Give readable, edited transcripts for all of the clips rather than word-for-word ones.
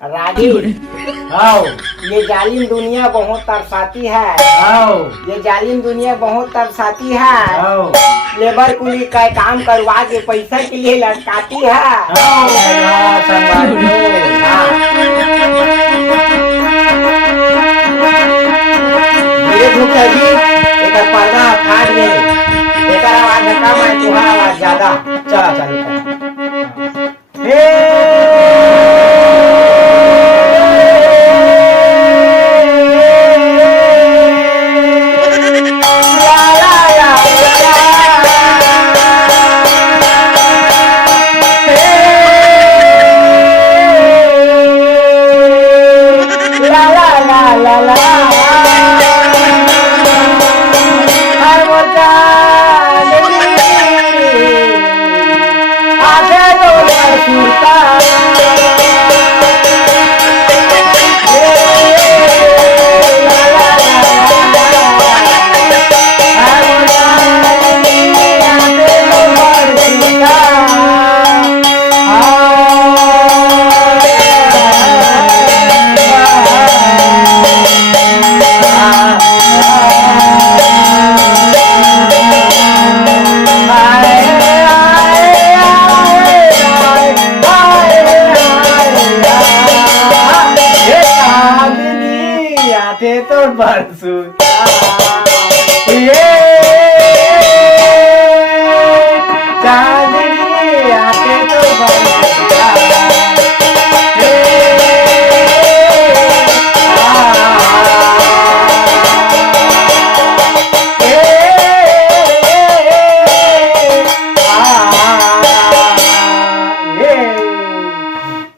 रागी आओ ये जालिम दुनिया बहुत तरसाती है। आओ ये जालिम दुनिया बहुत तरसाती है। आओ लेबर कुली का काम करवा के पैसा के लिए लटकाती है। आओ भैया संभालो। धीरे धूप जी एक पर्दा फाड़ गए। एक आवाज कम है, तुम्हारा आवाज ज्यादा। चला चालू कर। तो बरसूता चांदनी आते तो बरसूता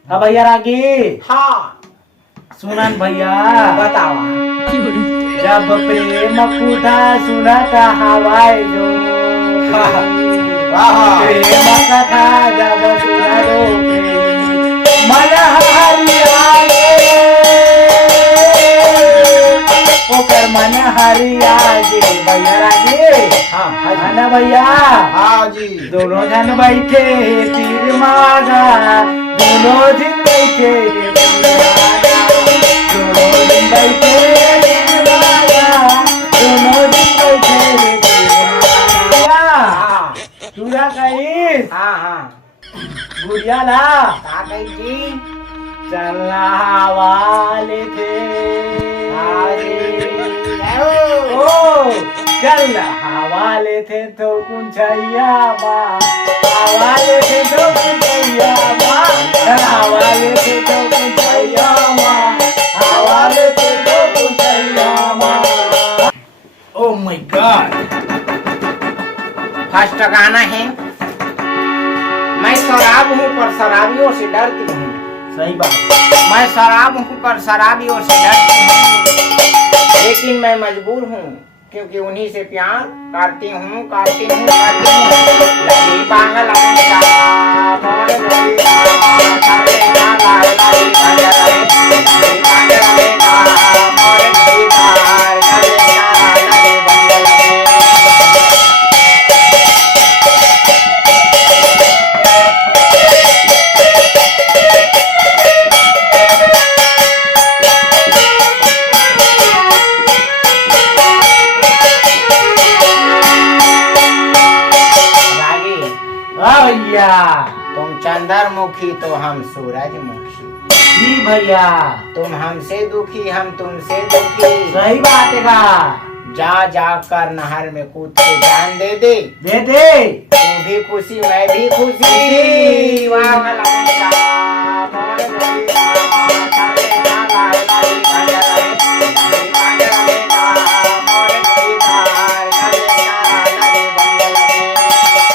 अब भैया रागी हाँ सुनन भैया बताओ। जब प्रेम फूटा सुना था हवाई जो प्रेम कथा जब सुना दो मन हरियाले ओकर मन हरियाले भैया राजी हाँ ना भैया हाँ जी दोनों जन बैठे तीर मारा दोनों दिन बैठे दोनों दिन बैठे चूड़ा कहीं हाँ हाँ गुड़िया ला का कही जी चलना वाले थे ओ चल हवाले थे तो कुंचैया बा हवाले थे तो कुंचैया बा हवाले थे तो कुंचैया बा हवाले थे तो कुंचैया बा। ओह माय गॉड फर्स्ट गाना है। मैं शराब हूँ पर शराबियों से डरती हूँ। सही बात मैं शराब हूँ पर शराबियों से डरती हूँ, लेकिन मैं मजबूर हूँ क्योंकि उन्हीं से प्यार करती हूँ करती हूँ करती हूँ। लगी पागल अमेरिका, मोर गरीबा, करेगा लाल लाल पंजरे। लगी पागल अमेरिका, मोर गरीबा, करेगा लाल लाल पंजरे। भैया तुम चंद्रमुखी तो हम सूरजमुखी। जी भैया तुम हमसे दुखी हम तुमसे दुखी। सही बात है जा जा कर नहर में कूद के जान दे दे। दे दे तू भी खुशी मैं भी खुशी। वाह वाह